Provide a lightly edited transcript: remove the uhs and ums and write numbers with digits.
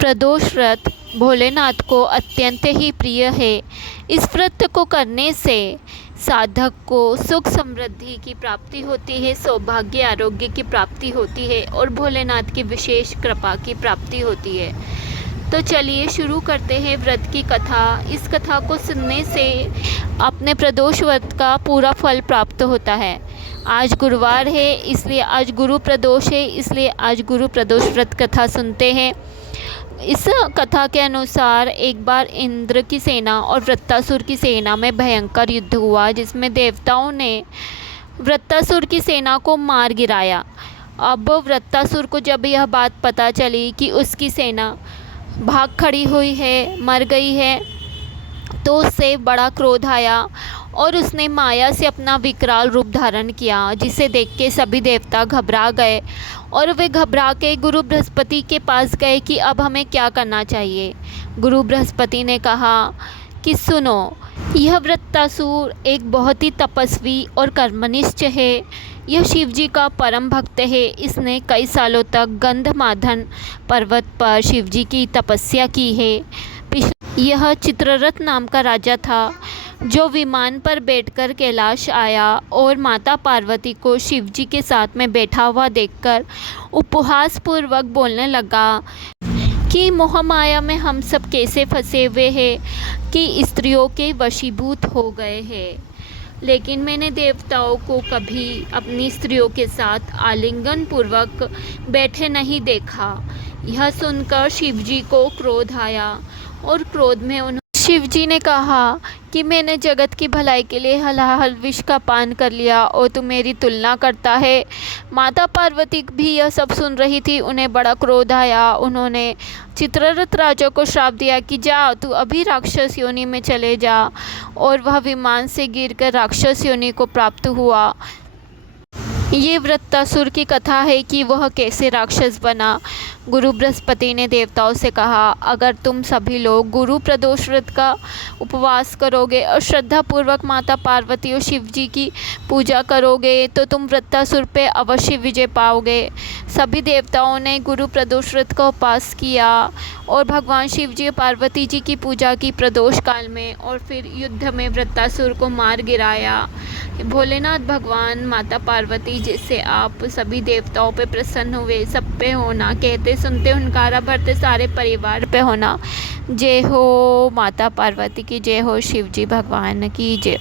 प्रदोष व्रत भोलेनाथ को अत्यंत ही प्रिय है। इस व्रत को करने से साधक को सुख समृद्धि की प्राप्ति होती है, सौभाग्य आरोग्य की प्राप्ति होती है और भोलेनाथ की विशेष कृपा की प्राप्ति होती है। तो चलिए शुरू करते हैं व्रत की कथा। इस कथा को सुनने से अपने प्रदोष व्रत का पूरा फल प्राप्त होता है। आज गुरुवार है, इसलिए आज गुरु प्रदोष है, इसलिए आज गुरु प्रदोष व्रत कथा सुनते हैं। इस कथा के अनुसार एक बार इंद्र की सेना और वृत्तासुर की सेना में भयंकर युद्ध हुआ, जिसमें देवताओं ने वृत्तासुर की सेना को मार गिराया। अब वृत्तासुर को जब यह बात पता चली कि उसकी सेना भाग खड़ी हुई है, मर गई है, तो उससे बड़ा क्रोध आया और उसने माया से अपना विकराल रूप धारण किया, जिसे देख के सभी देवता घबरा गए और वे घबरा के गुरु बृहस्पति के पास गए कि अब हमें क्या करना चाहिए। गुरु बृहस्पति ने कहा कि सुनो, यह वृत्तासुर एक बहुत ही तपस्वी और कर्मनिष्ठ है। यह शिव जी का परम भक्त है। इसने कई सालों तक गंधमादन पर्वत पर शिव जी की तपस्या की है। यह चित्ररथ नाम का राजा था, जो विमान पर बैठकर कैलाश आया और माता पार्वती को शिव जी के साथ में बैठा हुआ देखकर उपहास पूर्वक बोलने लगा कि मोह माया में हम सब कैसे फंसे हुए हैं कि स्त्रियों के वशीभूत हो गए हैं। लेकिन मैंने देवताओं को कभी अपनी स्त्रियों के साथ आलिंगन पूर्वक बैठे नहीं देखा। यह सुनकर शिव जी को क्रोध आया और क्रोध में उन्होंने शिव जी ने कहा कि मैंने जगत की भलाई के लिए हलाहल विष का पान कर लिया और तू मेरी तुलना करता है। माता पार्वती भी यह सब सुन रही थी। उन्हें बड़ा क्रोध आया। उन्होंने चित्ररथ राजा को श्राप दिया कि जा, तू अभी राक्षस योनि में चले जा, और वह विमान से गिरकर राक्षस योनि को प्राप्त हुआ। ये वृत्तासुर की कथा है कि वह कैसे राक्षस बना। गुरु बृहस्पति ने देवताओं से कहा, अगर तुम सभी लोग गुरु प्रदोष व्रत का उपवास करोगे और श्रद्धापूर्वक माता पार्वती और शिव जी की पूजा करोगे तो तुम वृत्तासुर पे अवश्य विजय पाओगे। सभी देवताओं ने गुरु प्रदोष व्रत का उपवास किया और भगवान शिव जी और पार्वती जी की पूजा की प्रदोष काल में, और फिर युद्ध में वृत्तासुर को मार गिराया। भोलेनाथ भगवान माता पार्वती जैसे आप सभी देवताओं पे प्रसन्न हुए, सब पे होना, कहते सुनते हुनकारा भरते सारे परिवार पे होना। जय हो माता पार्वती की, जय हो शिव जी भगवान की जय।